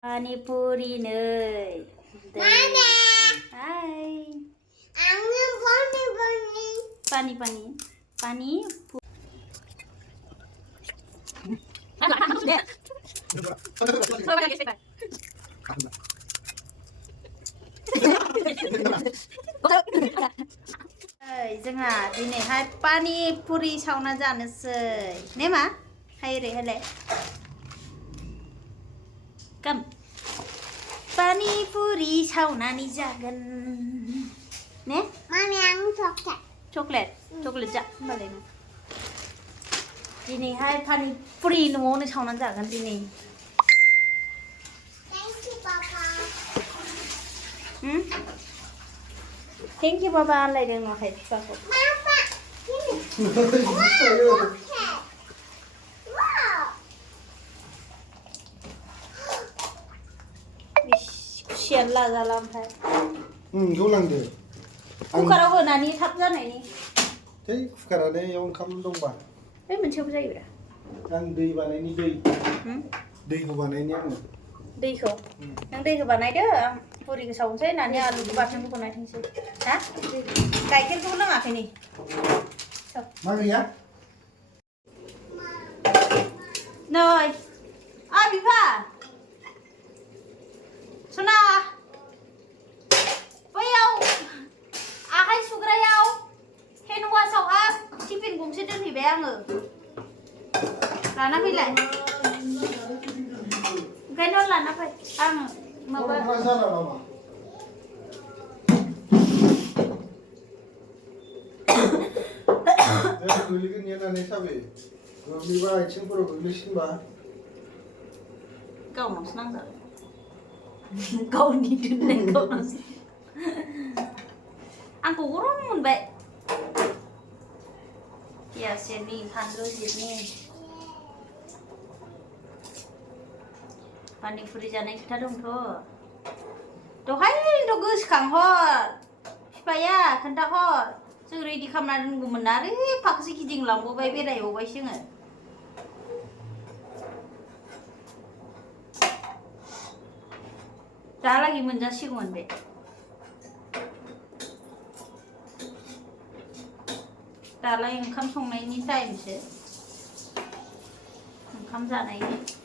Pani poori नै. Mana? Hai. Angni boinibw. Pani. Pani. जोंहा दिनैहाय पानि पुरि सावना जानोसै ने मा हाय रे हायलाय कम पानि पुरि सावनानै जागोन ने Mami ang चकलेट जा होमबालाय नों दिनैहाय पानि पुरि न'आवनो सावनानै जागोन दिनै Thank you, Papa. Thank you, Papa. Later, no head. Papa, wow. Share la jalan hai. Golang deh. Kukar apa nani thap jana ini? Tapi kukar ada yang kamu dong bah. Mencuri apa jadi? Yang dei mana ini dei? Dei ke mana ini yang? Dei ko. Yang dei ke mana itu? Puri ke saung saya nanya alu ke batang ke mana ini sih? Hah? Kaikir ke mana nggak ini? Mana ya? Noi. Bipa. Suna. Bayau. Akai sugra yau. Henwa sau ap. Tipin gongsi dan hibe angge. Lana pilai. Kenon lana apa? Ang mau apa? Kulikan ni nane sabe. Swrniba action pura kulisin ba? Kau mau senang tak? Gaoni dulu kau nasi. Angku kurang mun baik. Ya sini handle sini. Pani puri jana kita dong tuh. Tuh hai tuh gus kang hot. Supaya kenta hot. Segera di kamar nunggu menari. Pak si kijing lampu bayi beda ya bayi sih nggak. Dah lagi menjasikan be. Dah lagi engkau song ini time sih. Engkau jana ini.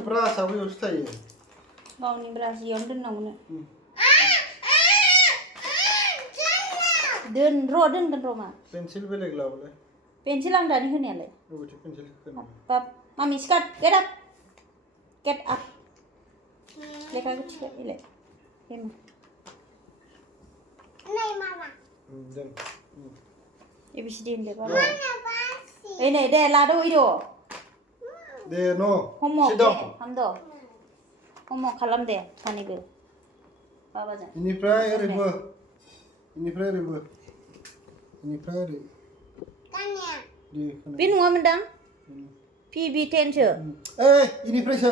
Berasa wih ustai. Gaoni berasa yon dan namun. Dan Roma. Pensil beleg lah boleh. Pensil ang dari huni ale. Oh, pensil kan. Pap, mami skat, get up. Leka kecil ile. Hem. Nay, Mama. Dan. Ibis din deh papa. Mana basi? Ini deh lado itu. Deh no. Homo. Sidong. Hamdo. Homo kalam deh, pani be. Papa jan. Ini pray riba. Ini pray riba. Ini pray riba. Tanya. Di kana. Pin ngom mendang. PB10 je. Ini pray se.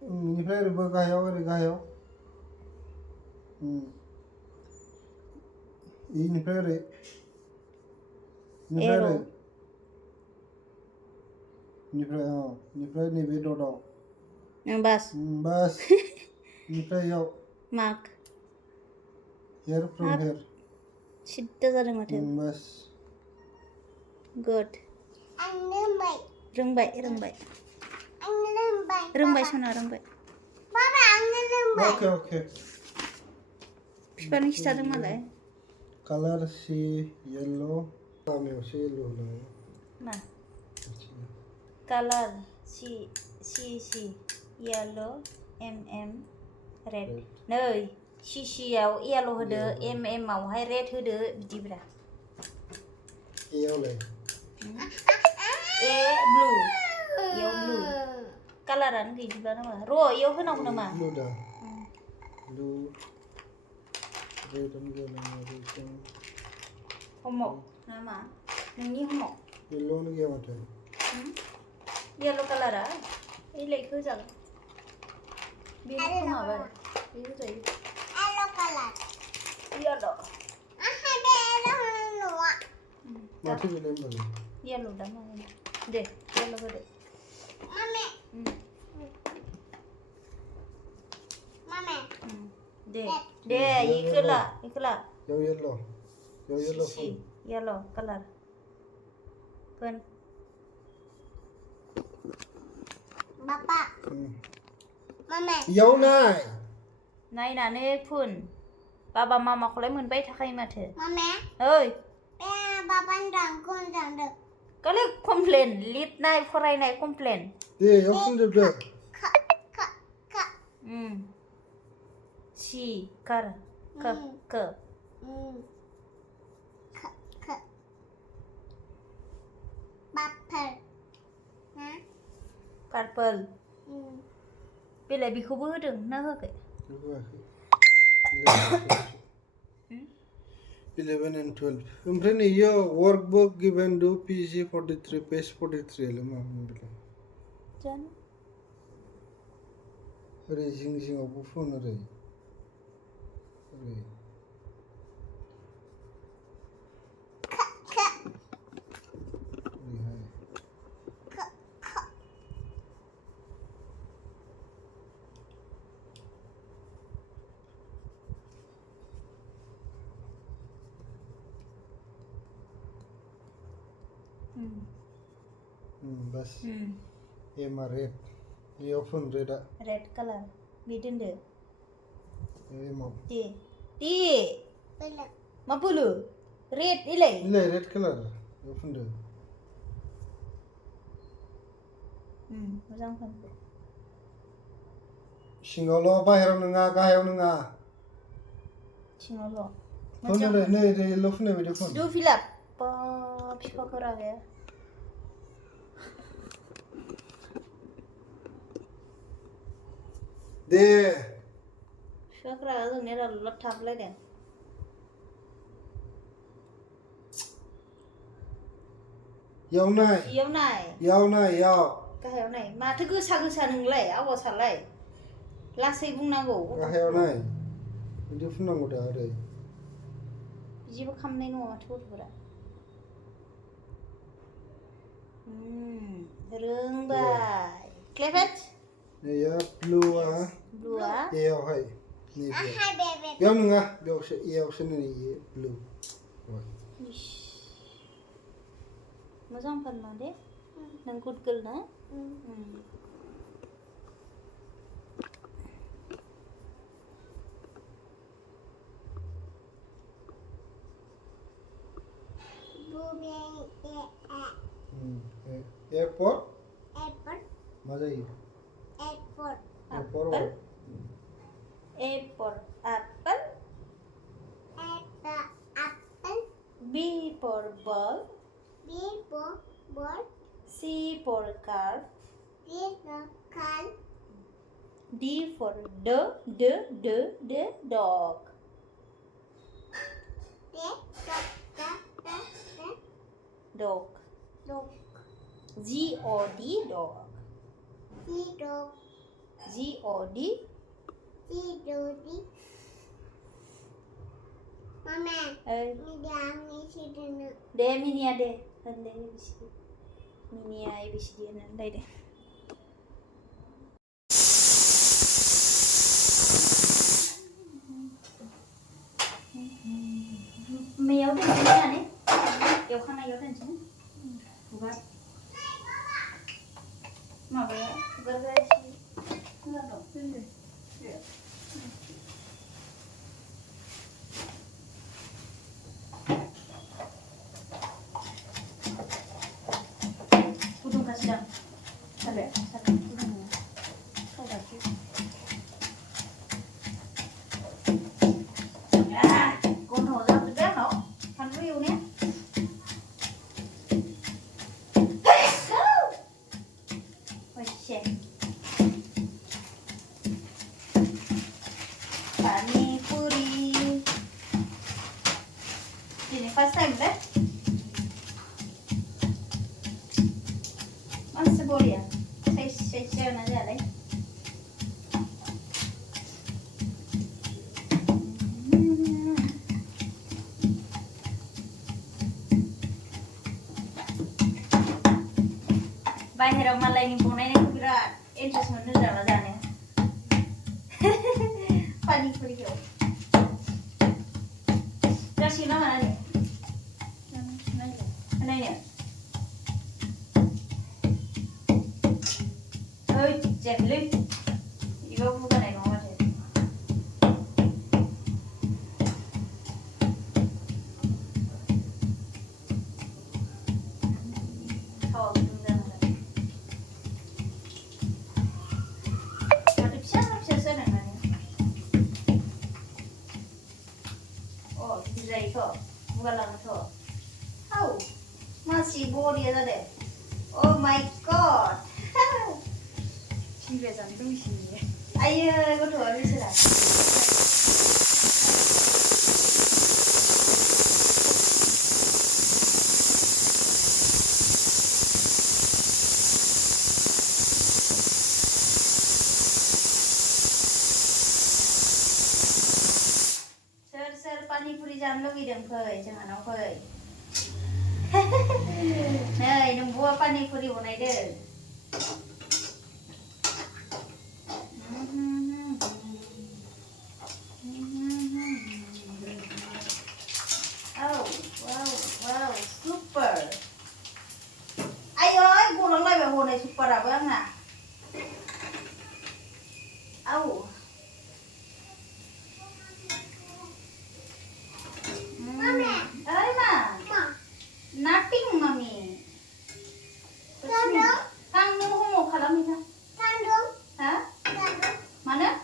Ini pray riba gayo. Ini pray re. Ini pray. Ini pray ni bedo do. Yang bas. Bas. Ini pray yo. Mark. Here from here. Siddha jare mate. Bas. Good. Ang lembay. Rengbai. Ang lembay. Rengbai sana rengbai. Papa, ang lembay. Okay. Pani kita reng malai. Color si yellow. Kami si yellow lah. Nah. Color C yellow red. Nei, C yaw yellow hede mau hai red hede biji bra. Yellow lah. Blue. Yaw blue. Coloran ke juga nama. Ro yaw hena nama. Blue dah. Blue. Red dan yellow. Homo nama. Ini homo. Yellow ni apa tu? Yellow color ah. Ini like tu jaga. Biar homo apa? Ini tuh. Yellow color. Yellow. Aha, ada yellow nuwa. Mati bilang bang. Yellow dah mana? Deh, yellow deh. Mami, mami. Deh, deh, ikulah. Yang yellow. Yang yellow Si, yellow color. Pun. Bapak, mami. Yang nai. Naयनानै फुन बाबा मामाखौलाय मोनबाय थाखायो माथो Mami, ओइ bapak dangkun dangduk. कले complain लिरनाय फरायनाय complain Deh, yang pun ada. Kak. सि कर क क Kak. Baper. Hah? पार्पल बेलाय बेखौबो होदों ना होआखै 11 and 12. Oमफ्राय नै यो workbook given to PG 43 page 43 ले मा मोनदों जानो ओरै जिं जिङावबो फन ओरै बस ये मा रेड ये फन रेडा रेड कलर बे दोनदो ये मा दे Belum. मा बुलु रेड इलाय इलाय रेड कलर ये फनदो मोजां फन सिङावल' बाहेराव नङा गाहायाव नङा सिङावल' फन ओरै नै ओरैल' फुननाय बायदि फन दु फिलाप बा बिफाफोरा गैया दे बिफाफोरा जोंनिया रलद थाबलायदों यावनाय गाहायाव नाय माथो गोसा नोंलाय आवाजालाय लासै बुंनांगौ गाहायाव नाय बिदि फुननांगौ दा ओरै बिदिबो खामनाय नङा माथो गथ'फोरा रोंबाय क्लेभेट नैया ब्लुआ एयावहाय नै Aha, bebe. बेयाव नङा बेयावसो एयावसो नै ए ब्लु मोजां फोरमा दे नों गुड गार्ल ना एयरपोर्ट Apple. मा जायो Apple. Airport A for apple Apple. B for ball B for ball. C for car D for car. D for dog D dog dog. G-O-D dog D dog. G-O-D D doggy. Mama, ini dia Angni sini. deh minia deh kan deh ABCD minia ABCD nanti deh mèo đến chỗ này đấy kiểu khăn này yếu đến chỗ bukan mà bé gara-gara sih enggak dong udung kasih dong sampai udung kau kasih con hổ ra từ bếp nó thằng riu nhé ôi chè Pani poori ini first time deh masih boleh ya saya share aja deh बाहेराव मालायनि बनायनायखौ बिराद interest मोनो जोंहा जानो पानिपुरिखौ जासिगोन नामा नायनो ओइ जेबलै इबो बुगानाय नङा माथो masih body tadi. Oh my god. Tiga jantung di sini. Ayo, gue tuh habis lah. Ser panipuri jam lo gideng fai, jangan apa fai. Này, nung bua panipuri bonai deh. Oh, wow, super. Ayo, bolong lagi bonai super apa enggak? Oh. Nothing, mommy. Tanggung mau kalam itu. Tanggung. Hah? Mana?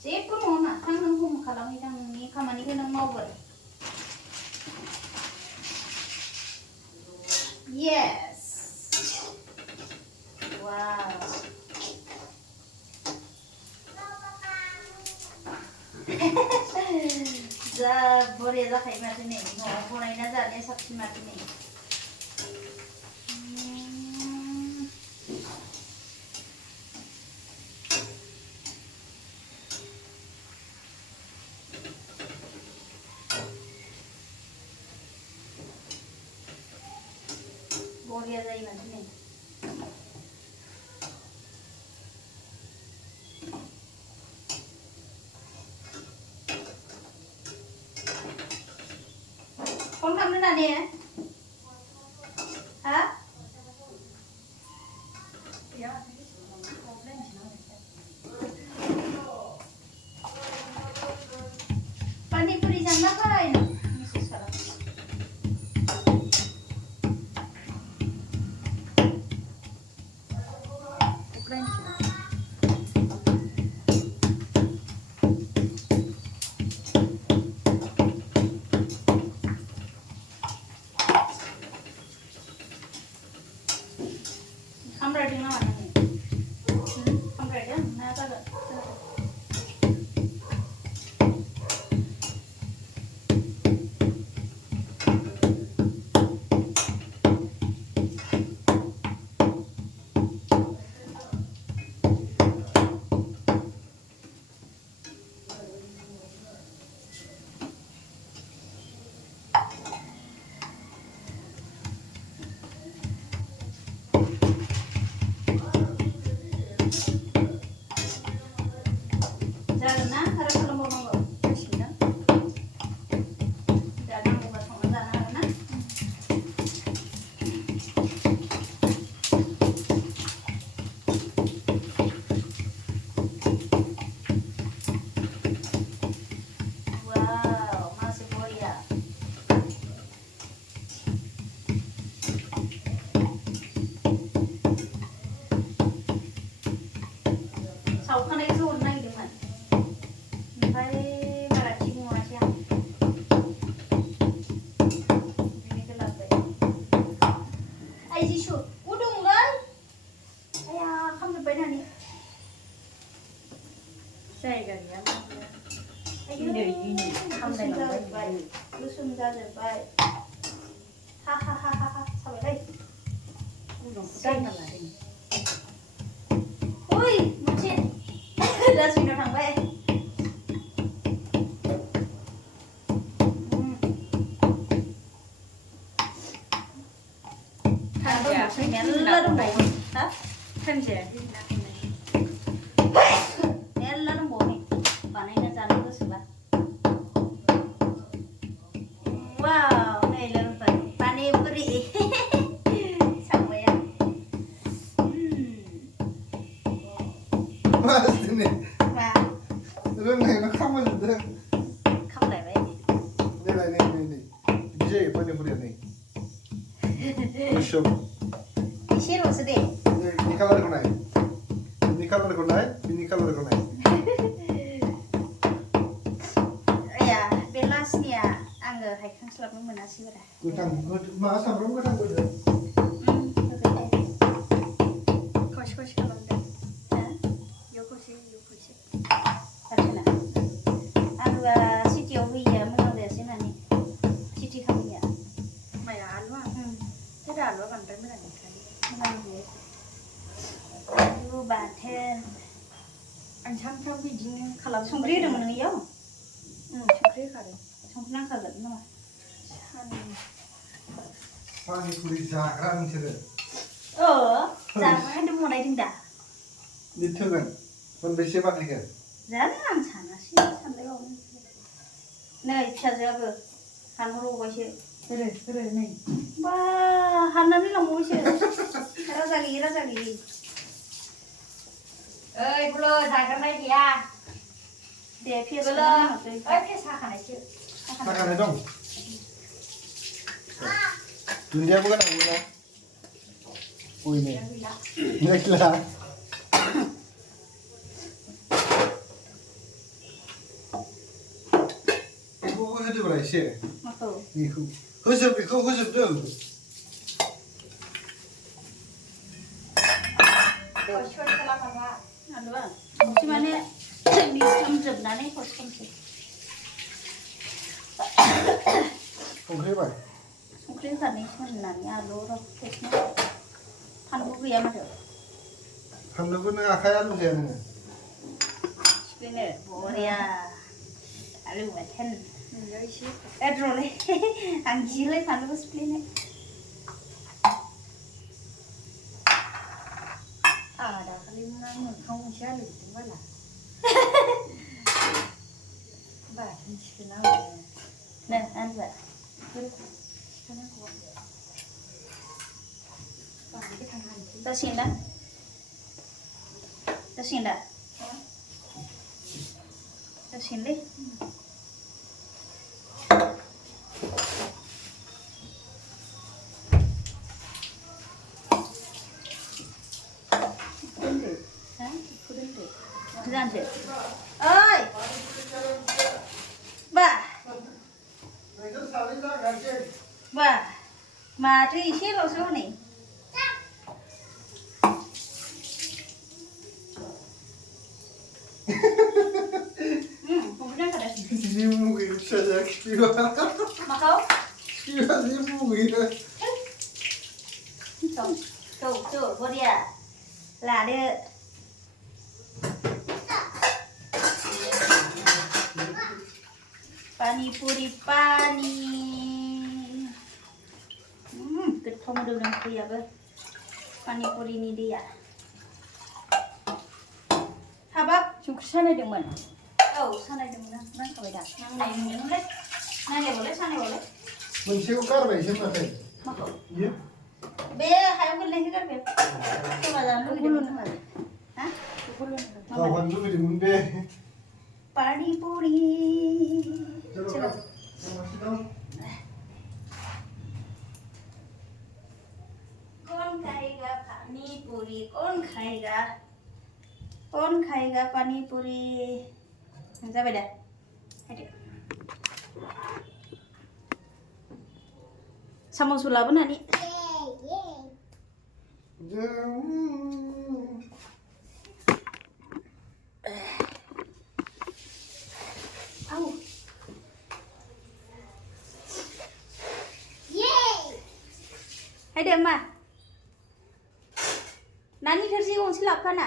Siapa mau nak? Tanggung mau kalam itu ni kamani kena mau ber. Yes. Wow. Za boleh dah kayak macam ni. No, boleh nak jadi saksi macam ni. Boleh jadi macam ni. Con làm thế nào nè? Hả? Panipuri jam berapa ini? Jabai. Hahaha, sampai đây. Ui, một chuyện. Đã suy nó thằng bé. दासो मेरला दंबावो हा टाइमसे मेरला दंबावो नै बानायना जानो गोसोबा वाव नै लोगोफोर पानिपुरि सावबाया मा दिनै मा रोंनायखौनो खामायजोबदों खामलायबाय देलाय नै बिदि जायो पानिपुरिया नै गोसोम एसेल'सो दे बिनि कालारखौ नाय बिनि कालारखौ नाय बिनि कालारखौ नाय आया बे लास्टनिया आङो हायखांस्लाबनो मोनासैब्रा गोथां मा सामब्राम गोथां होदों खौसे खौसे खालामदों बेयाव खौसे आरोना आलुआ सिटियाव होयिया मोजां जायासै होननानै सिटि खालामैया माया आलुआ दा आलुआ बांद्राय मोजां नंखाया मोजां जायो आलु बाथोन आं सानफ्रामबो बिदिनो खालामो संख्रि होदोंमोन नों इयाव संख्रि होखादों संख्रि नांखागोन नामा पानिपुरि जाग्रा नोंसोरो जाग्रा बनायदों दा थोगोन मोनबेसे बानायगोन जानो आं सानासै सानलायबावो नै फिसाजोआबो हानहरबावबायसो नै बा हाननानै लांबावबायसो राजा गैयि ओइ गुलो जाग्रोनाय गैया दे फेस गुलो ओइ फेस हाखानायसो हाखानाय दं दुन्दियाबो गोनांमोन ना बयनो गैला बेखौ होदोब्रा एसे माखौ बेखौ बेखौ होजोबदों आलुआ खनसे माने मिक्स खालामजोबनानै खनसे संख्रि होबाय संख्रि होखानायसो होननानै आलु टेस्ट फानलु गैया माथो फानलुखौ नों आखाइ आलु जाया नोङो सिफ्लेनो बरिया आलु बाथोन एसे र'लै आं गियोलै फानलुखौ सिफ्लेनो दाखालि मोखां मोनसे आलु बिदों बाला बाथोन सिखोनांगौ नो आलुआ सिखोनांगौ बानलु गोथां हानोसै जासिगोन दा जासिगोनलै जानोसै ओइ बा माथो एसेल'सो हनै जि मुगैयो फिसाजोआ खिफिबा माखौ खिफिबा जि मुगैयो थौ बरिया लादो पानिपुरि पानि गोथाव मोदोमदों दैयाबो पानिपुरिनि दैया हाबाब संख्रि सानायदोंमोन सानायदोंमोन आं नांखाबाय दा नांनाय मोनदोंमोनलै सानायबावलाय मोनसेखौ गारबायसो माथो माखौ बियो बे हायाव गोलैनायखौ गारबाय सोरबा जानो लुगैदोंमोन हा गावहानो लुगैदोंमोन बे पानिपुरि चलो कौन खाएगा पानीपुरी कौन खाएगा पानीपुरी जाबाय दा साम'स लाबोनानै हायदो मा नानि थोरसि गंसे लाबोफाना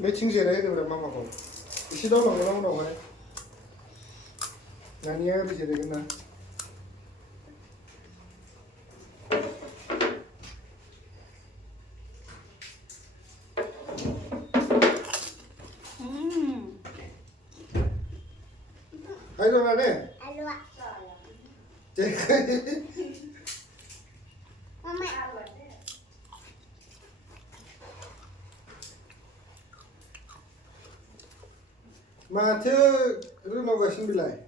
매칭 제라야 그래 마마고. 시도 나오나 해. 나니야 그래 제라겠나. 아이도 나네. 알로아. 제가 엄마. 마트 그러노가 신빌라이.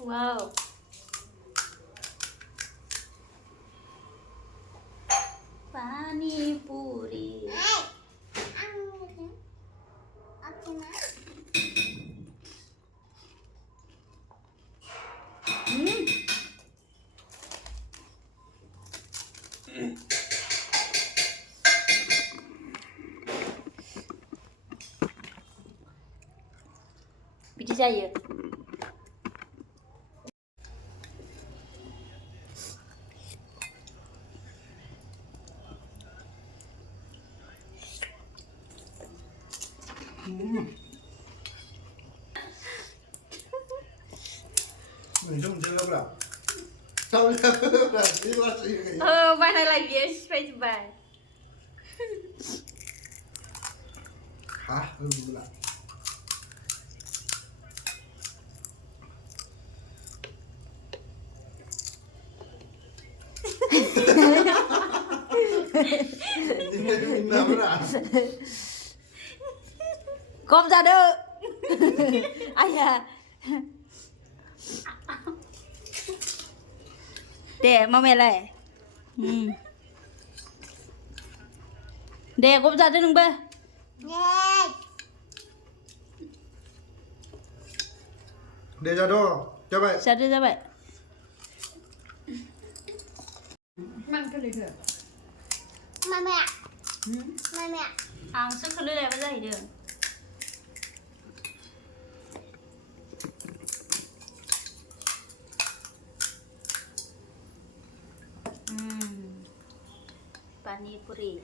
Wow. Pani poori. Ăn đi. Ok má. Bitti jayo. 좀 질러보라. 사올라보라. 이거 이거. Bạn này lại viết Facebook bài. 아, 몰라. Không ra được. Ai à. Để mà mẹ lại. Để không ra được đừng bê. Nè. Để ra đó, cho vậy. Ra đi ra vậy. Mang cái lịch rồi. Mà mẹ. Mà mẹ. Ăn sức khử này bây giờ thì được. Pani poori.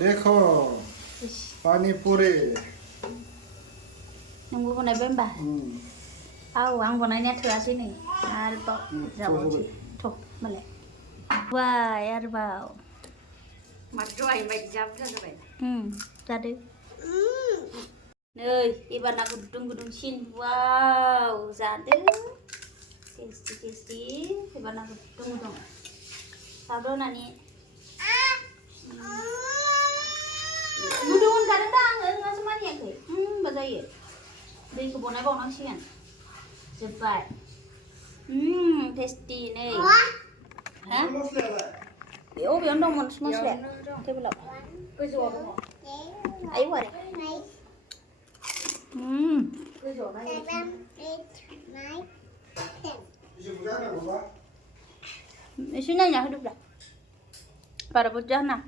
देखो पानी पूरी Nunggu ko na ba ba? Ang bonai niya thua sini. To. Jabai. To, male. Wah, arbao. Mặt rồi mày dám ra vậy. Ra đi. Nơi, iban aku gudung sin. Wow, zade. Tasty. Iban aku gudung. Sao nani? Gudung kadang nggak semuanya ke? Baca ya. Đây có bốn này bông năng xiên. Jabai. Tasty này. Hả? Ủa bị ăn đông một small slab. Thế bây giờ. Cái rùa không? Ấy vậy. Này. Cái rùa này. 7, 8, 9, 10. 이제 부자나 봐. Sini nanya hidup dah. Pada bujana.